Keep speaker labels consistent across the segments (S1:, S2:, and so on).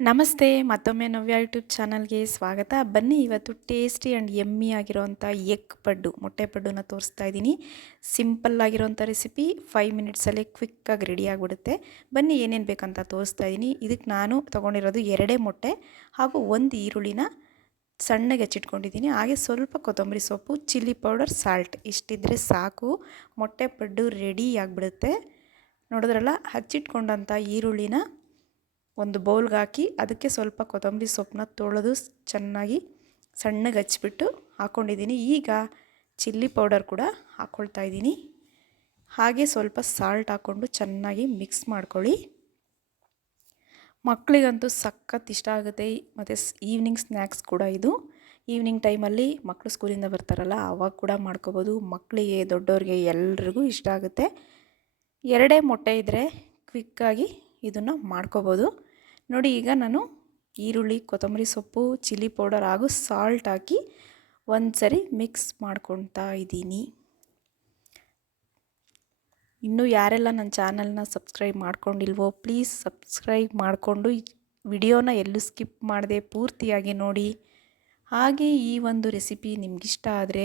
S1: ನಮಸ್ತೆ, ಮತ್ತೊಮ್ಮೆ ನವ್ಯ ಯೂಟ್ಯೂಬ್ ಚಾನಲ್ಗೆ ಸ್ವಾಗತ. ಬನ್ನಿ, ಇವತ್ತು ಟೇಸ್ಟಿ ಆ್ಯಂಡ್ ಎಮ್ಮಿ ಆಗಿರೋವಂಥ ಎಗ್ ಪಡ್ಡು, ಮೊಟ್ಟೆ ಪಡ್ಡುನ ತೋರಿಸ್ತಾ ಇದ್ದೀನಿ. ಸಿಂಪಲ್ ಆಗಿರೋವಂಥ ರೆಸಿಪಿ, ಫೈವ್ ಮಿನಿಟ್ಸಲ್ಲೇ ಕ್ವಿಕ್ಕಾಗಿ ರೆಡಿ ಆಗಿಬಿಡುತ್ತೆ. ಬನ್ನಿ, ಏನೇನು ಬೇಕಂತ ತೋರಿಸ್ತಾ ಇದ್ದೀನಿ. ಇದಕ್ಕೆ ನಾನು ತೊಗೊಂಡಿರೋದು ಎರಡೇ ಮೊಟ್ಟೆ ಹಾಗೂ ಒಂದು ಈರುಳ್ಳಿನ ಸಣ್ಣಗೆ ಹೆಚ್ಚಿಟ್ಕೊಂಡಿದ್ದೀನಿ. ಹಾಗೆ ಸ್ವಲ್ಪ ಕೊತ್ತಂಬರಿ ಸೊಪ್ಪು, ಚಿಲ್ಲಿ ಪೌಡರ್, ಸಾಲ್ಟ್. ಇಷ್ಟಿದ್ರೆ ಸಾಕು. ಮೊಟ್ಟೆ ಪಡ್ಡು ರೆಡಿ ಆಗಿಬಿಡುತ್ತೆ. ನೋಡಿದ್ರಲ್ಲ, ಹಚ್ಚಿಟ್ಕೊಂಡಂಥ ಈರುಳ್ಳಿನ ಒಂದು ಬೌಲ್ಗೆ ಹಾಕಿ ಅದಕ್ಕೆ ಸ್ವಲ್ಪ ಕೊತ್ತಂಬರಿ ಸೊಪ್ಪನ್ನ ತೊಳೆದು ಚೆನ್ನಾಗಿ ಸಣ್ಣಗೆ ಹಚ್ಚಿಬಿಟ್ಟು ಹಾಕ್ಕೊಂಡಿದ್ದೀನಿ ಈಗ ಚಿಲ್ಲಿ ಪೌಡರ್ ಕೂಡ ಹಾಕ್ಕೊಳ್ತಾ ಇದ್ದೀನಿ. ಹಾಗೆ ಸ್ವಲ್ಪ ಸಾಲ್ಟ್ ಹಾಕ್ಕೊಂಡು ಚೆನ್ನಾಗಿ ಮಿಕ್ಸ್ ಮಾಡ್ಕೊಳ್ಳಿ. ಮಕ್ಕಳಿಗಂತೂ ಸಖತ್ ಇಷ್ಟ ಆಗುತ್ತೆ. ಮತ್ತು ಈವ್ನಿಂಗ್ ಸ್ನ್ಯಾಕ್ಸ್ ಕೂಡ ಇದು. ಈವ್ನಿಂಗ್ ಟೈಮಲ್ಲಿ ಮಕ್ಕಳು ಸ್ಕೂಲಿಂದ ಬರ್ತಾರಲ್ಲ ಆವಾಗ ಕೂಡ ಮಾಡ್ಕೋಬೋದು. ಮಕ್ಕಳಿಗೆ, ದೊಡ್ಡವ್ರಿಗೆ ಎಲ್ರಿಗೂ ಇಷ್ಟ ಆಗುತ್ತೆ. ಎರಡೇ ಮೊಟ್ಟೆ ಇದ್ದರೆ ಕ್ವಿಕ್ಕಾಗಿ ಇದನ್ನು ಮಾಡ್ಕೋಬೋದು. ನೋಡಿ ಈಗ ನಾನು ಈರುಳ್ಳಿ, ಕೊತ್ತಂಬರಿ ಸೊಪ್ಪು, ಚಿಲ್ಲಿ ಪೌಡರ್ ಹಾಗೂ ಸಾಲ್ಟ್ ಹಾಕಿ ಒಂದು ಸರಿ ಮಿಕ್ಸ್ ಮಾಡ್ಕೊತಾ ಇದ್ದೀನಿ. ಇನ್ನೂ ಯಾರೆಲ್ಲ ನನ್ನ ಚಾನಲ್ನ ಸಬ್ಸ್ಕ್ರೈಬ್ ಮಾಡ್ಕೊಂಡಿಲ್ವೋ ಪ್ಲೀಸ್ ಸಬ್ಸ್ಕ್ರೈಬ್ ಮಾಡಿಕೊಂಡು ವಿಡಿಯೋನ ಎಲ್ಲೂ ಸ್ಕಿಪ್ ಮಾಡದೆ ಪೂರ್ತಿಯಾಗಿ ನೋಡಿ. ಹಾಗೆ ಈ ಒಂದು ರೆಸಿಪಿ ನಿಮಗಿಷ್ಟ ಆದರೆ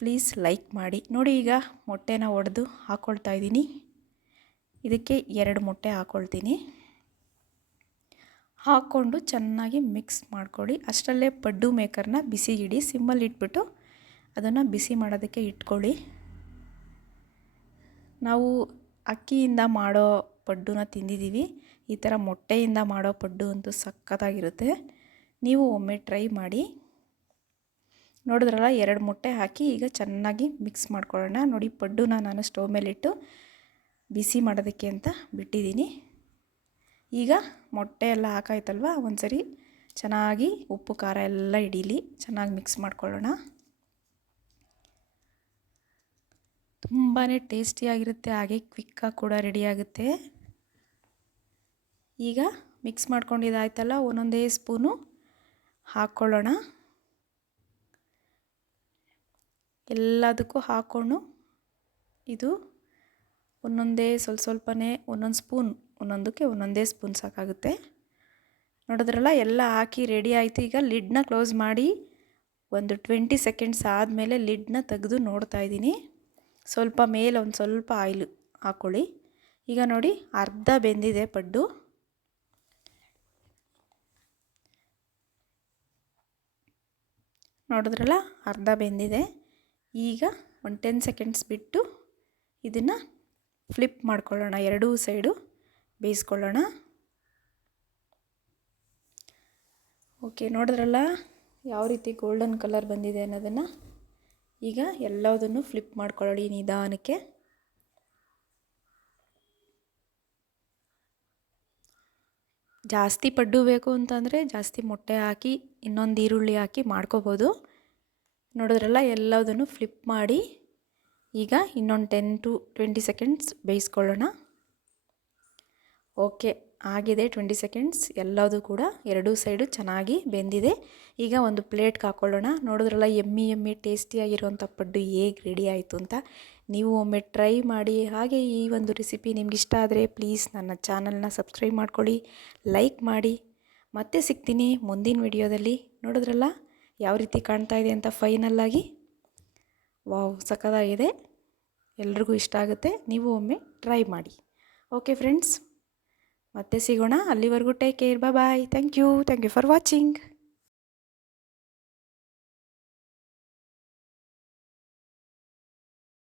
S1: ಪ್ಲೀಸ್ ಲೈಕ್ ಮಾಡಿ. ನೋಡಿ ಈಗ ಮೊಟ್ಟೆನ ಒಡೆದು ಹಾಕ್ಕೊಳ್ತಾ ಇದ್ದೀನಿ. ಇದಕ್ಕೆ ಎರಡು ಮೊಟ್ಟೆ ಹಾಕ್ಕೊಳ್ತೀನಿ ಹಾಕ್ಕೊಂಡು ಚೆನ್ನಾಗಿ ಮಿಕ್ಸ್ ಮಾಡ್ಕೊಳ್ಳಿ. ಅಷ್ಟರಲ್ಲೇ ಪಡ್ಡು ಮೇಕರ್ನ ಬಿಸಿಗಿಡಿ ಸಿಮ್ಮಲ್ಲಿ ಇಟ್ಬಿಟ್ಟು ಅದನ್ನು ಬಿಸಿ ಮಾಡೋದಕ್ಕೆ ಇಟ್ಕೊಳ್ಳಿ. ನಾವು ಅಕ್ಕಿಯಿಂದ ಮಾಡೋ ಪಡ್ಡುನ ತಿಂದಿದ್ದೀವಿ. ಈ ಥರ ಮೊಟ್ಟೆಯಿಂದ ಮಾಡೋ ಪಡ್ಡು ಅಂತೂ ಸಖತ್ತಾಗಿರುತ್ತೆ. ನೀವು ಒಮ್ಮೆ ಟ್ರೈ ಮಾಡಿ. ನೋಡಿದ್ರಲ್ಲ, ಎರಡು ಮೊಟ್ಟೆ ಹಾಕಿ ಈಗ ಚೆನ್ನಾಗಿ ಮಿಕ್ಸ್ ಮಾಡ್ಕೊಳ್ಳೋಣ. ನೋಡಿ, ಪಡ್ಡುನ ನಾನು ಸ್ಟವ್ ಮೇಲಿಟ್ಟು ಬಿಸಿ ಮಾಡೋದಕ್ಕೆ ಅಂತ ಬಿಟ್ಟಿದ್ದೀನಿ. ಈಗ ಮೊಟ್ಟೆ ಎಲ್ಲ ಹಾಕಾಯ್ತಲ್ವ? ಒಂದ್ಸರಿ ಚೆನ್ನಾಗಿ ಉಪ್ಪು, ಖಾರ ಎಲ್ಲ ಹಿಡೀಲಿ ಚೆನ್ನಾಗಿ ಮಿಕ್ಸ್ ಮಾಡ್ಕೊಳ್ಳೋಣ. ತುಂಬಾ ಟೇಸ್ಟಿಯಾಗಿರುತ್ತೆ ಹಾಗೆ ಕ್ವಿಕ್ಕಾಗಿ ಕೂಡ ರೆಡಿಯಾಗುತ್ತೆ ಈಗ ಮಿಕ್ಸ್ ಮಾಡ್ಕೊಂಡಿದ್ದಾಯ್ತಲ್ಲ ಒಂದೊಂದೇ ಸ್ಪೂನು ಹಾಕ್ಕೊಳ್ಳೋಣ. ಎಲ್ಲದಕ್ಕೂ ಹಾಕ್ಕೊಂಡು ಇದು ಒಂದೊಂದೇ ಸ್ವಲ್ಪ ಸ್ವಲ್ಪನೇ, ಒಂದೊಂದು ಸ್ಪೂನ್ ಒಂದೊಂದಕ್ಕೆ ಒಂದೊಂದೇ ಸ್ಪೂನ್ ಸಾಕಾಗುತ್ತೆ. ನೋಡಿದ್ರಲ್ಲ, ಎಲ್ಲ ಹಾಕಿ ರೆಡಿ ಆಯಿತು. ಈಗ ಲಿಡ್ನ ಕ್ಲೋಸ್ ಮಾಡಿ ಒಂದು ಟ್ವೆಂಟಿ ಸೆಕೆಂಡ್ಸ್ ಆದಮೇಲೆ ಲಿಡ್ನ ತೆಗೆದು ನೋಡ್ತಾ ಇದ್ದೀನಿ. ಸ್ವಲ್ಪ ಮೇಲೆ ಒಂದು ಸ್ವಲ್ಪ ಆಯಿಲ್ ಹಾಕ್ಕೊಳ್ಳಿ ಈಗ ನೋಡಿ, ಅರ್ಧ ಬೆಂದಿದೆ ಪಡ್ಡು. ನೋಡಿದ್ರಲ್ಲ, ಅರ್ಧ ಬೆಂದಿದೆ. ಈಗ ಒಂದು ಟೆನ್ ಸೆಕೆಂಡ್ಸ್ ಬಿಟ್ಟು ಇದನ್ನು ಫ್ಲಿಪ್ ಮಾಡ್ಕೊಳ್ಳೋಣ ಎರಡೂ ಸೈಡು ಬೇಯಿಸ್ಕೊಳ್ಳೋಣ. ಓಕೆ ನೋಡಿದ್ರಲ್ಲ ಯಾವ ರೀತಿ ಗೋಲ್ಡನ್ ಕಲರ್ ಬಂದಿದೆ ಅನ್ನೋದನ್ನು? ಈಗ ಎಲ್ಲದನ್ನು ಫ್ಲಿಪ್ ಮಾಡ್ಕೊಳ್ಳಿ ನಿಧಾನಕ್ಕೆ. ಜಾಸ್ತಿ ಪಡ್ಡು ಬೇಕು ಅಂತಂದರೆ ಜಾಸ್ತಿ ಮೊಟ್ಟೆ ಹಾಕಿ, ಇನ್ನೊಂದು ಈರುಳ್ಳಿ ಹಾಕಿ ಮಾಡ್ಕೋಬೋದು. ನೋಡಿದ್ರಲ್ಲ ಎಲ್ಲದನ್ನು ಫ್ಲಿಪ್ ಮಾಡಿ ಈಗ ಇನ್ನೊಂದು ಟೆನ್ ಟು ಟ್ವೆಂಟಿ ಸೆಕೆಂಡ್ಸ್ ಬೇಯಿಸ್ಕೊಳ್ಳೋಣ. ಓಕೆ, ಆಗಿದೆ ಟ್ವೆಂಟಿ ಸೆಕೆಂಡ್ಸ್. ಎಲ್ಲದೂ ಕೂಡ ಎರಡೂ ಸೈಡು ಚೆನ್ನಾಗಿ ಬೆಂದಿದೆ. ಈಗ ಒಂದು ಪ್ಲೇಟ್ಗೆ ಹಾಕ್ಕೊಳ್ಳೋಣ ನೋಡಿದ್ರಲ್ಲ, ಎಮ್ಮಿ ಎಮ್ಮಿ ಟೇಸ್ಟಿಯಾಗಿರುವಂಥ ಪಡ್ಡು ಹೇಗೆ ರೆಡಿ ಆಯಿತು ಅಂತ. ನೀವು ಒಮ್ಮೆ ಟ್ರೈ ಮಾಡಿ. ಹಾಗೆ ಈ ಒಂದು ರೆಸಿಪಿ ನಿಮ್ಗೆ ಇಷ್ಟ ಆದರೆ ಪ್ಲೀಸ್ ನನ್ನ ಚಾನಲ್ನ ಸಬ್ಸ್ಕ್ರೈಬ್ ಮಾಡ್ಕೊಳ್ಳಿ, ಲೈಕ್ ಮಾಡಿ. ಮತ್ತೆ ಸಿಗ್ತೀನಿ ಮುಂದಿನ ವಿಡಿಯೋದಲ್ಲಿ. ನೋಡಿದ್ರಲ್ಲ, ಯಾವ ರೀತಿ ಕಾಣ್ತಾ ಇದೆ ಅಂತ ಫೈನಲ್ಲಾಗಿ ವಾವ್, ಸಖತ್ತಾಗಿದೆ. ಎಲ್ರಿಗೂ ಇಷ್ಟ ಆಗುತ್ತೆ. ನೀವು ಒಮ್ಮೆ ಟ್ರೈ ಮಾಡಿ. Okay, friends. ಮತ್ತೆ ಸಿಗೋಣ. ಅಲ್ಲಿವರೆಗೂ take care bye thank you thank you for watching